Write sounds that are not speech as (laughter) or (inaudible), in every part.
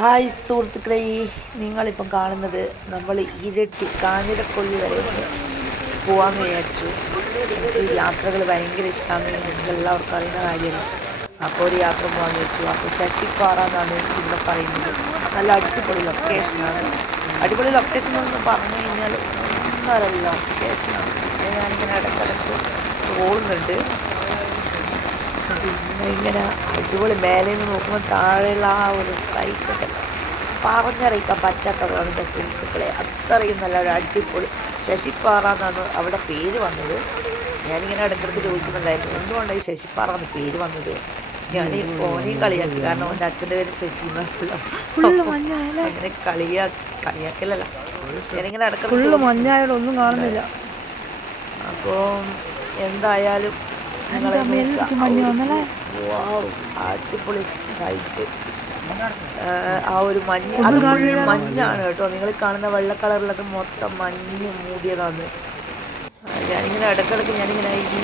Hi സുഹൃത്തുക്കളെ നിങ്ങളിപ്പം കാണുന്നത് നമ്മൾ ഇരട്ടി കാഞ്ഞിരക്കൊല്ലി വരെ പോകാമെന്ന് വിചാരിച്ചു. എനിക്ക് യാത്രകൾ ഭയങ്കര ഇഷ്ടമാണ് നിങ്ങൾക്ക് എല്ലാവർക്കും അറിയുന്ന കാര്യമല്ല അപ്പോൾ ഒരു യാത്ര പോകാമെന്ന് വെച്ചു അപ്പോൾ ശശിപ്പാറ എന്നാണ് ഇവിടെ പറയുന്നത്. നല്ല അടിപൊളി ലൊക്കേഷനാണ് അടിപൊളി ലൊക്കേഷൻ എന്ന് പറഞ്ഞു കഴിഞ്ഞാൽ ഒന്നര ലൊക്കേഷനാണ് പിന്നെ ഞാനിങ്ങനെ ഇടയ്ക്കിടയ്ക്ക് പോകുന്നുണ്ട് പിന്നെ ഇങ്ങനെ അടിപൊളി മേലെ നിന്ന് നോക്കുമ്പോൾ താഴെയുള്ള ആ ഒരു സൈറ്റൊക്കെ പറഞ്ഞറിയിക്കാൻ പറ്റാത്തതാണ് എന്റെ സുഹൃത്തുക്കളെ അത്രയും നല്ല ഒരു അടിപൊളി ശശിപ്പാറ എന്നാണ് അവിടെ പേര് വന്നത്. ഞാനിങ്ങനെ ഇടയ്ക്കിടയ്ക്ക് ചോദിക്കുന്നുണ്ടായിരുന്നു എന്തുകൊണ്ടാണ് ഈ ശശിപ്പാറ എന്ന് പേര് വന്നത്? ഞാൻ ഈ ഓനെയും കളിയാക്കി കാരണം എന്റെ അച്ഛന്റെ പേര് ശശി എന്നല്ലോ. അങ്ങനെ കളിയാ കളിയാക്കലല്ല. ഞാനിങ്ങനെ ഇടയ്ക്കിടയ്ക്ക് ഒന്നും കാണുന്നില്ല. അപ്പോൾ എന്തായാലും അടിപൊളി സൈറ്റ് ആ ഒരു മഞ്ഞ് അത് മഞ്ഞാണ് കേട്ടോ. നിങ്ങൾ കാണുന്ന വെള്ള കളറിലത് മൊത്തം മഞ്ഞ് മൂടിയതാണ്. ഞാനിങ്ങനെ ഇടയ്ക്കിടയ്ക്ക് ഞാനിങ്ങനെ ഈ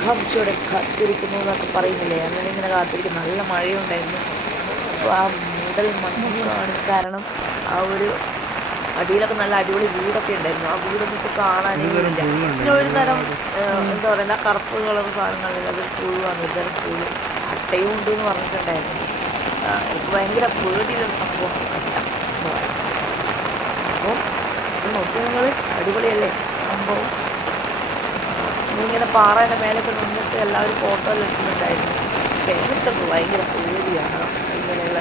ആകാംക്ഷയോടെ കാത്തിരിക്കുന്നു എന്നൊക്കെ പറയുന്നില്ലേ? അങ്ങനെ ഇങ്ങനെ കാത്തിരിക്കും നല്ല മഴയുണ്ടായിരുന്നു. അപ്പോൾ ആ മൂടൽ മഞ്ഞ് കാണും കാരണം ആ ഒരു അടിയിലൊക്കെ നല്ല അടിപൊളി വീടൊക്കെ ഉണ്ടായിരുന്നു. ആ വീടൊന്നും ഇപ്പോൾ കാണാനേ ഇല്ല. പിന്നെ ഒരു തരം എന്താ പറയുക കറുപ്പ് കളർ സാധനങ്ങളില്ല അത് പുഴുവാണ് ഒരു തരം പുഴു അട്ടയും ഉണ്ട് എന്ന് പറഞ്ഞിട്ടുണ്ടായിരുന്നു എനിക്ക് ഭയങ്കര പേടിയുള്ളൊരു സംഭവം. അട്ട എന്ന് നോക്കിയാൽ നിങ്ങൾ അടിപൊളിയല്ലേ? സംഭവം. ഇങ്ങനെ പാറേന്റെ മേലൊക്കെ നിന്നിട്ട് എല്ലാവരും ഫോട്ടോ എടുക്കുന്നുണ്ടായിരുന്നു പക്ഷേ എനിക്കത് ഭയങ്കര പേടിയാണ്. ഇങ്ങനെയുള്ള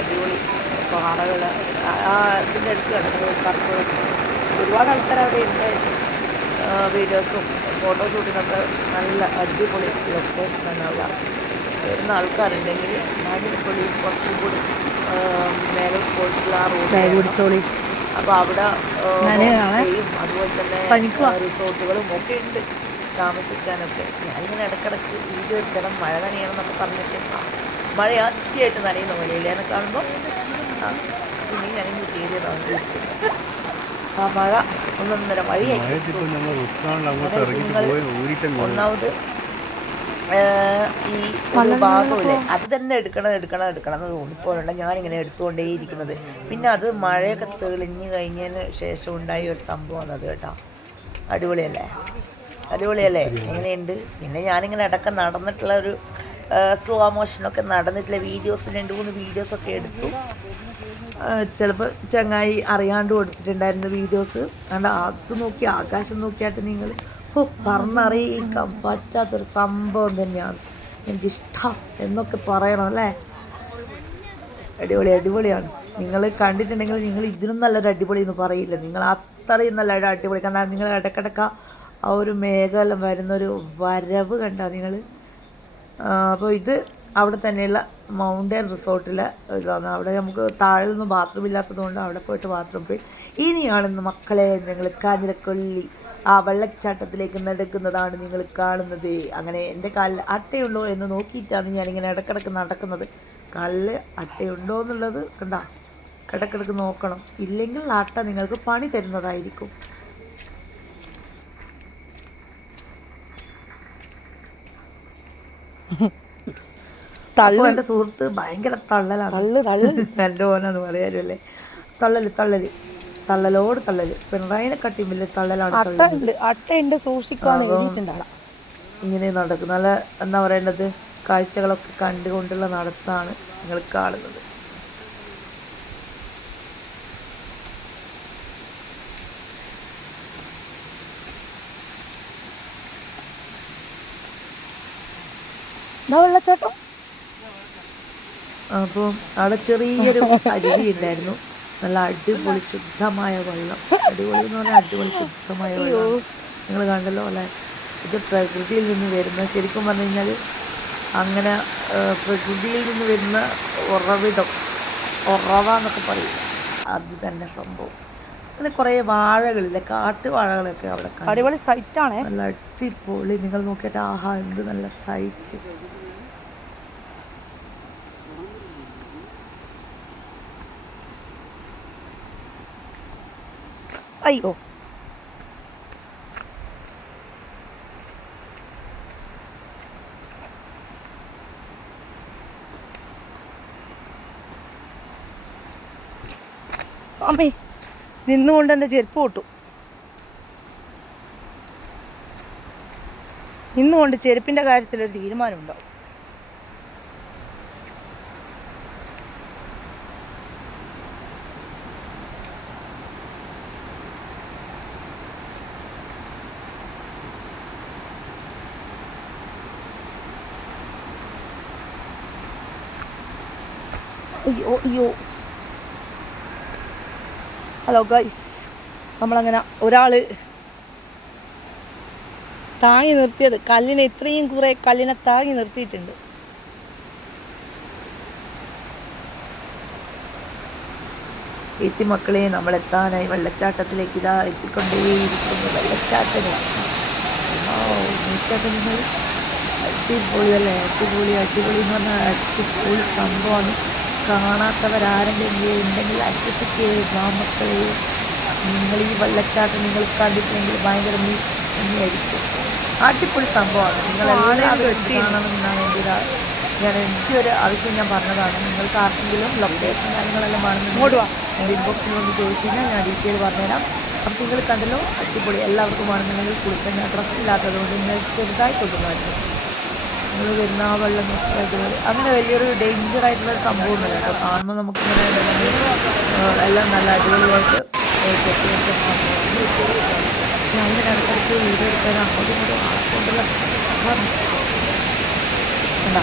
അടിപൊളി. പാറകൾ ആ ഇതിന്റെ അടുത്ത് കിടക്കുന്നത് കറുപ്പ് ഒരുപാട് ആൾക്കാർ അവിടെ ഉണ്ട്. വീഡിയോസും ഫോട്ടോ ഷൂട്ടിനൊക്കെ നല്ല അടിപൊളി ലൊക്കേഷൻ എന്നുള്ള വരുന്ന ആൾക്കാരുണ്ടെങ്കിൽ നാടിനപ്പൊളി കുറച്ചും കൂടി മേലെ പോയിട്ടുള്ള ആ റോഡ് അപ്പോൾ അവിടെ അതുപോലെ തന്നെ റിസോർട്ടുകളും ഒക്കെ ഉണ്ട് താമസിക്കാനൊക്കെ. ഞാനിങ്ങനെ ഇടയ്ക്കിടയ്ക്ക് വീഡിയോ എടുക്കണം മഴ നനയണം എന്നൊക്കെ പറഞ്ഞിട്ട് മഴ ആദ്യമായിട്ട് നനയുന്ന പോലെ എന്നെ കാണുമ്പോൾ ചോദിച്ചത് ആ മഴ ഒന്നൊന്നര മഴയായി. ഒന്നാമത് ഈ ഒരു ഭാഗമില്ലേ അത് തന്നെ എടുക്കണം എടുക്കണം എടുക്കണം എന്ന് തോന്നിപ്പോലുള്ള ഞാനിങ്ങനെ എടുത്തുകൊണ്ടേ ഇരിക്കുന്നത്. പിന്നെ അത് മഴയൊക്കെ തെളിഞ്ഞ് കഴിഞ്ഞതിന് ശേഷം ഉണ്ടായ ഒരു സംഭവമാണ് അത് കേട്ടോ. അടിപൊളിയല്ലേ? അടിപൊളിയല്ലേ? എങ്ങനെയുണ്ട്? പിന്നെ ഞാനിങ്ങനെ ഇടയ്ക്ക് നടന്നിട്ടുള്ള ഒരു സ്ലോ മോഷനൊക്കെ നടന്നിട്ടുള്ള വീഡിയോസ് രണ്ട് മൂന്ന് വീഡിയോസൊക്കെ എടുത്തു. ചിലപ്പോൾ ചങ്ങായി അറിയാണ്ട് കൊടുത്തിട്ടുണ്ടായിരുന്ന വീഡിയോസ് കണ്ട അത് നോക്കി ആകാശം നോക്കിയായിട്ട് നിങ്ങൾ ഓ പറഞ്ഞറിയിക്കാൻ പറ്റാത്തൊരു സംഭവം തന്നെയാണ്. എനിക്കിഷ്ടം എന്നൊക്കെ പറയണം അല്ലേ? അടിപൊളി അടിപൊളിയാണ്. നിങ്ങൾ കണ്ടിട്ടുണ്ടെങ്കിൽ നിങ്ങൾ ഇതിനും നല്ലൊരു അടിപൊളി എന്ന് പറയില്ല. നിങ്ങൾ അത്രയും നല്ലൊരു അടിപൊളി. കണ്ടാൽ നിങ്ങൾ ഇടക്കിടക്ക ആ ഒരു മേഘമെല്ലാം വരുന്നൊരു വരവ് കണ്ടാൽ നിങ്ങൾ. അപ്പോൾ ഇത് അവിടെ തന്നെയുള്ള മൗണ്ടൻ റിസോർട്ടിൽ അവിടെ നമുക്ക് താഴെ നിന്ന് ബാത്റൂം ഇല്ലാത്തത് കൊണ്ട് അവിടെ പോയിട്ട് ബാത്റൂം പോയി. ഇനിയാണെന്ന് മക്കളെ നിങ്ങൾ കാഞ്ഞിരക്കൊല്ലി ആ വെള്ളച്ചാട്ടത്തിലേക്ക് നടക്കുന്നതാണ് നിങ്ങൾ കാണുന്നത്. അങ്ങനെ എന്റെ കാലിൽ അട്ടയുണ്ടോ എന്ന് നോക്കിയിട്ടാണ് ഞാനിങ്ങനെ ഇടക്കിടക്ക് നടക്കുന്നത്. കാലിൽ അട്ടയുണ്ടോ എന്നുള്ളത് കണ്ട ഇടക്കിടക്ക് നോക്കണം. ഇല്ലെങ്കിൽ അട്ട നിങ്ങൾക്ക് പണി തരുന്നതായിരിക്കും. തള്ളു. എന്റെ സുഹൃത്ത് ഭയങ്കര തള്ളലാണ്. തള്ളു തള്ളു. (laughs) എന്റെ ഓനെന്ന് പറയാനല്ലേ തള്ളൽ തള്ളൽ. തള്ളലോട് തള്ളൽ. പിണറായിനെ കട്ടിയും വലിയ തള്ളലാണ് അട്ട തള്ളൽ. ഉണ്ട് അട്ട ഉണ്ട് സൂക്ഷിക്കുവാന്ന് അപ്പം- എഴുതിയിട്ടുണ്ടാണ്. ഇങ്ങനെ നടക്കും. നല്ല എന്താ പറയേണ്ടത്? കാഴ്ചകളൊക്കെ കണ്ടുകൊണ്ടുള്ള നടത്താണ് നിങ്ങൾ കാണുന്നത്. എന്താ വെള്ളച്ചാട്ടം. അപ്പോൾ അവിടെ ചെറിയൊരു അരുവി ഉണ്ടായിരുന്നു. നല്ല അടിപൊളി ശുദ്ധമായ വെള്ളം. അടിപൊളി എന്ന് പറഞ്ഞാൽ അടിപൊളി ശുദ്ധമായ വെള്ളം. നിങ്ങൾ കണ്ടല്ലോ അല്ലേ? ഇത് പ്രകൃതിയിൽ നിന്ന് വരുന്ന ശരിക്കും പറഞ്ഞു കഴിഞ്ഞാൽ അങ്ങനെ പ്രകൃതിയിൽ നിന്ന് വരുന്ന ഉറവിടം ഉറവ എന്നൊക്കെ പറയും. അത് തന്നെ സംഭവം. അങ്ങനെ കുറേ വാഴകളില്ലേ? കാട്ടുവാഴകളൊക്കെ അവിടെ കാണാം. അടിപൊളി സൈറ്റാണ് നല്ല അടിപൊളി. നിങ്ങൾ നോക്കിയിട്ട് ആഹാ എന്ത് നല്ല സൈറ്റ് അയ്യോ. അമ്മേ നിന്നുകൊണ്ട് എന്റെ ചെരുപ്പ് പൊട്ടു. നിന്നുകൊണ്ട് ചെരുപ്പിന്റെ കാര്യത്തിലൊരു തീരുമാനമുണ്ടാവും. അയ്യോ അയ്യോ. ഹലോ ഗൈസ് നമ്മളങ്ങനെ ഒരാൾ താങ്ങി നിർത്തിയത്. കല്ലിനെ ഇത്രയും കുറേ കല്ലിനെ താങ്ങി നിർത്തിയിട്ടുണ്ട്. എത്തി മക്കളെ നമ്മൾ എത്താനായി വെള്ളച്ചാട്ടത്തിലേക്ക് ഇതാ എത്തിക്കൊണ്ടേയിരിക്കുന്നു. വെള്ളച്ചാട്ടം. അടിപൊളി അടിപൊളിയല്ലേ? അടിപൊളി അടിപൊളി എന്ന് പറഞ്ഞാൽ അടിപൊളി സംഭവമാണ്. കാണാത്തവരാരെങ്കിലും ഉണ്ടെങ്കിൽ അഡ്ജസ്റ്റ് മക്കളെ. നിങ്ങൾ ഈ വെള്ളച്ചാട്ടം നിങ്ങൾ കണ്ടിട്ടുണ്ടെങ്കിൽ ഭയങ്കര മിസ് തന്നെയായിരിക്കും അടിപൊളി സംഭവമാണ്. ഇത് കാണണമെന്നാണ് എന്റെ ഒരു ഞാൻ എന്റെ ഒരു ആവശ്യം ഞാൻ പറഞ്ഞതാണ്. നിങ്ങൾക്ക് ആർക്കെങ്കിലും ലൊക്കേഷൻ കാര്യങ്ങളെല്ലാം. വേണമെന്നുണ്ടെങ്കിൽ എന്റെ ഇൻബോക്സിൽ വന്ന് ചോദിച്ചു കഴിഞ്ഞാൽ ഞാൻ ഡീറ്റെയിൽ പറഞ്ഞുതരാം. അപ്പം നിങ്ങൾ കണ്ടല്ലോ അടിപൊളി. എല്ലാവർക്കും വേണമെന്നുണ്ടെങ്കിൽ കുളിക്കാൻ ഞാൻ ഡ്രസ്സ് ഇല്ലാത്തത് കൊണ്ട് നിങ്ങൾ ചെറുതായിട്ടൊന്ന് മാറ്റും നിങ്ങൾ വരുന്ന ആ വെള്ളം അങ്ങനെ വലിയൊരു ഡേഞ്ചർ ആയിട്ടുള്ള ഒരു സംഭവമൊന്നുമില്ല കേട്ടോ. കാണുമ്പോൾ നമുക്ക് ഇങ്ങനെ ഏഹ്, എല്ലാം നല്ല അടിപൊളിയായിട്ട് കെട്ടി വെച്ച സംഭവം. ഞാൻ അതിന്റെ ഇടയ്ക്കിടയ്ക്ക് വീഡിയോ എടുക്കാൻ അങ്ങോട്ടും ഇങ്ങോട്ടും ആക്കൊണ്ടുള്ള കണ്ടോ?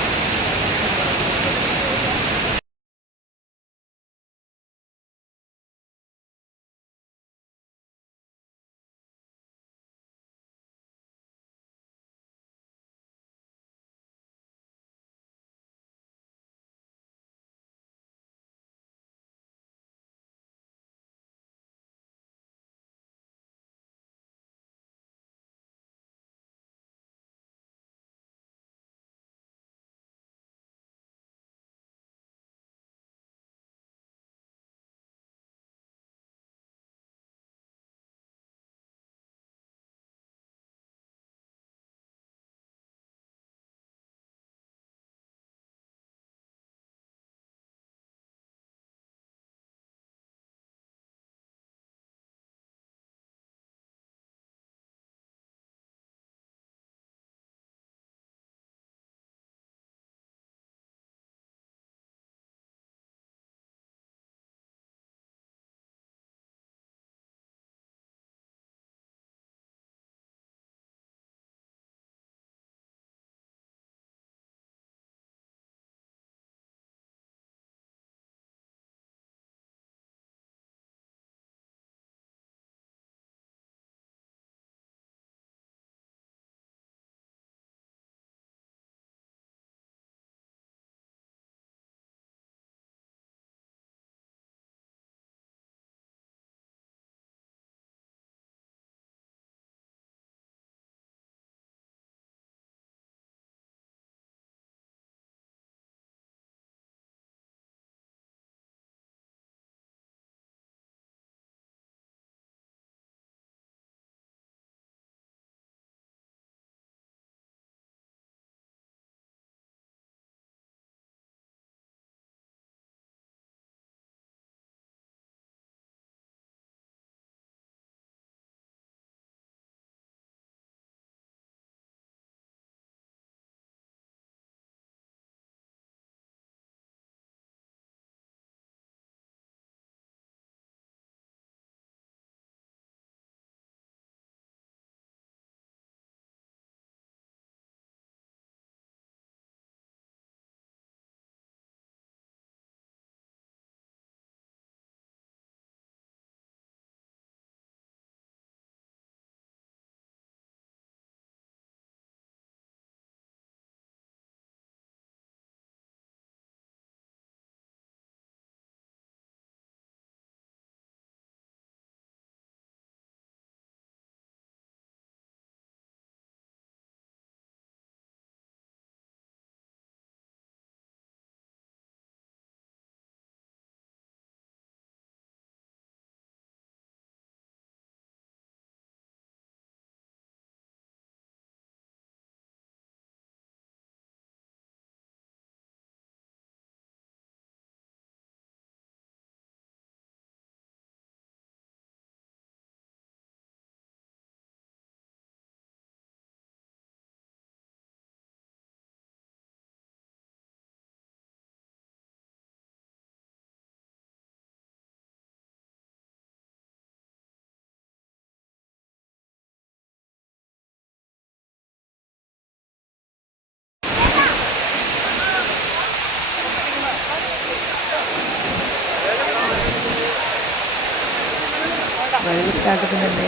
വെള്ളച്ചാട്ടത്തിന്റെ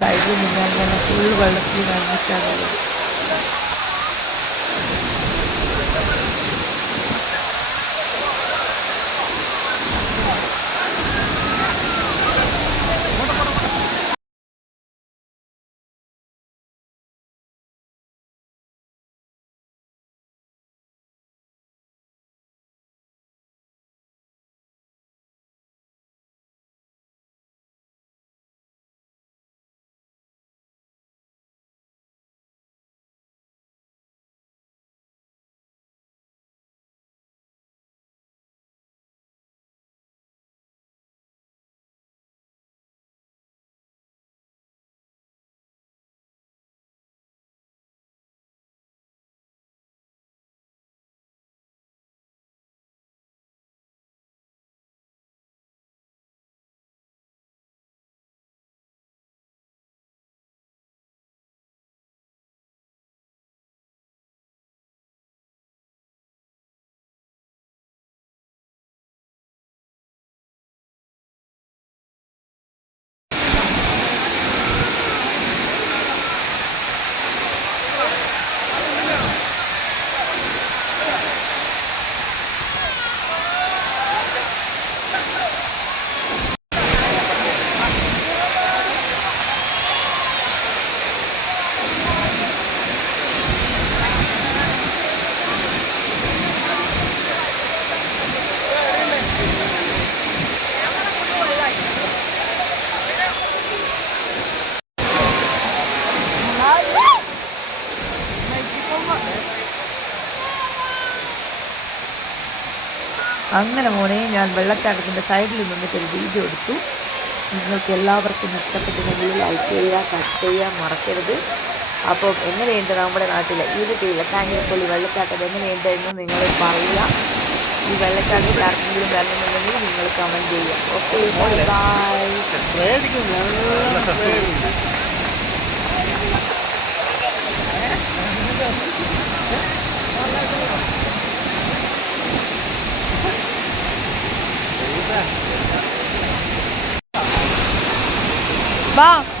സൈഡിൽ നിന്നാൽ തന്നെ ഫുൾ വെള്ളത്തിൽ നനഞ്ഞിട്ടാണുള്ളത് അങ്ങനെ മോനെ ഞാൻ വെള്ളച്ചാട്ടത്തിന്റെ സൈഡിൽ നിന്നിട്ടൊരു വീഡിയോ എടുത്തു. നിങ്ങൾക്ക് എല്ലാവർക്കും ഇഷ്ടപ്പെട്ടിട്ടുണ്ടെങ്കിൽ ലൈക്ക് ചെയ്യുക സബ്സ്ക്രൈബ് ചെയ്യുക മറക്കരുത്. അപ്പോൾ എങ്ങനെയുണ്ട് നമ്മുടെ നാട്ടിൽ ഈ ഒരു കാഞ്ഞിരപ്പള്ളി വെള്ളച്ചാട്ടം എങ്ങനെയുണ്ട് എന്ന് നിങ്ങൾ പറയുക. ഈ വെള്ളച്ചാട്ടത്തിൽ ആർക്കെങ്കിലും വരണമെന്നുണ്ടെങ്കിൽ നിങ്ങൾ കമന്റ് ചെയ്യുക. ഓക്കെ ബൈ वाह